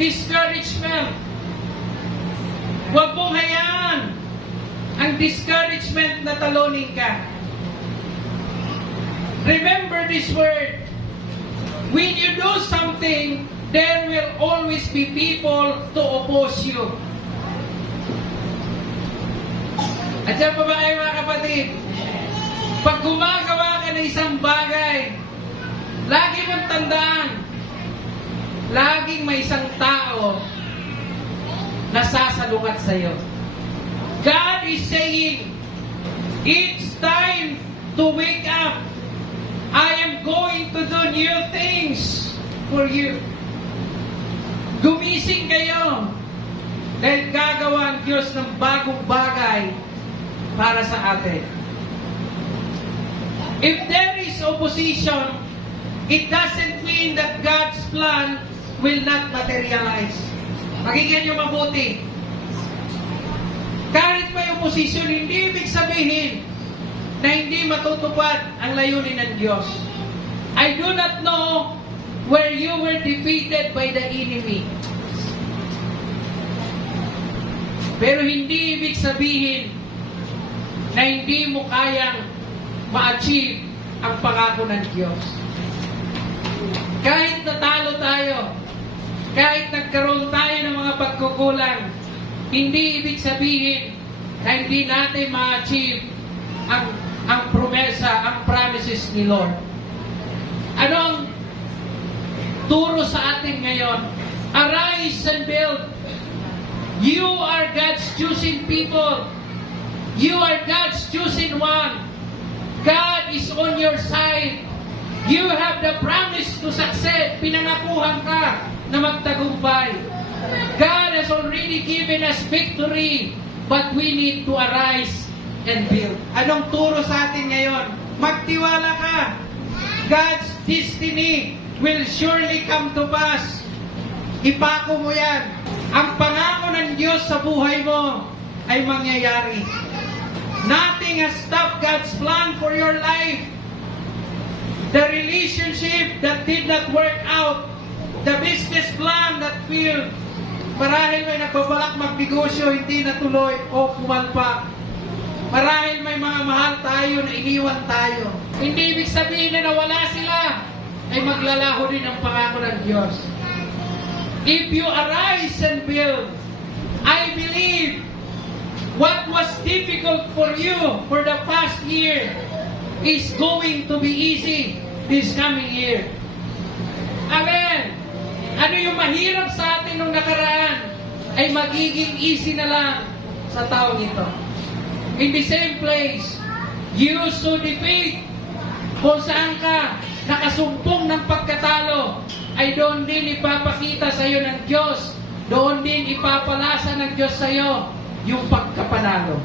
discouragement. Huwag mong hayaan ang discouragement na talunin ka. Remember this word. When you do something, there will always be people to oppose you. At yan pa ba kayo mga kapatid? Pag gumagawa ka ng isang bagay, lagi mong tandaan, laging may isang tao na sasalungat sa'yo. God is saying, it's time to wake up. I am going to do new things for you. Gumising kayo dahil gagawa ang Diyos ng bagong bagay para sa atin. If there is opposition, it doesn't mean that God's plan will not materialize. Pakinggan niyo mabuti. Kahit may opposition, hindi ibig sabihin na hindi matutupad ang layunin ng Diyos. I do not know where you were defeated by the enemy. Pero hindi ibig sabihin na hindi mo kayang ma-achieve ang pangako ng Diyos. Kahit natalo tayo, kahit nagkaroon tayo ng mga pagkukulang, hindi ibig sabihin na hindi natin ma-achieve ang promesa, ang promises ni Lord. Ano ang turo sa atin ngayon? Arise and build. You are God's chosen people. You are God's chosen one. God is on your side. You have the promise to succeed. Pinangakuhan ka na magtagumpay. God has already given us victory, but we need to arise and build. Anong turo sa atin ngayon? Magtiwala ka. God's destiny will surely come to pass. Ipako mo yan. Ang pangako ng Diyos sa buhay mo ay mangyayari. Nothing has stopped God's plan for your life. The relationship that did not work out, the business plan that failed, marahil may nagbabalak magnegosyo, hindi natuloy o pumalpak. Marahil may mga mahal tayo na iniwan tayo. Hindi ibig sabihin na nawala sila, ay maglalaho din ang pangako ng Diyos. If you arise and build, I believe what was difficult for you for the past year is going to be easy this coming year. Amen. Ano yung mahirap sa atin nung nakaraan ay magiging easy na lang sa taong ito. In the same place, you so defeat. Kung saan ka nakasumpong ng pagkatalo, ay doon din ipapakita sa iyo ng Diyos. Doon din ipapalasa ng Diyos sa iyo yung pagkapanalo.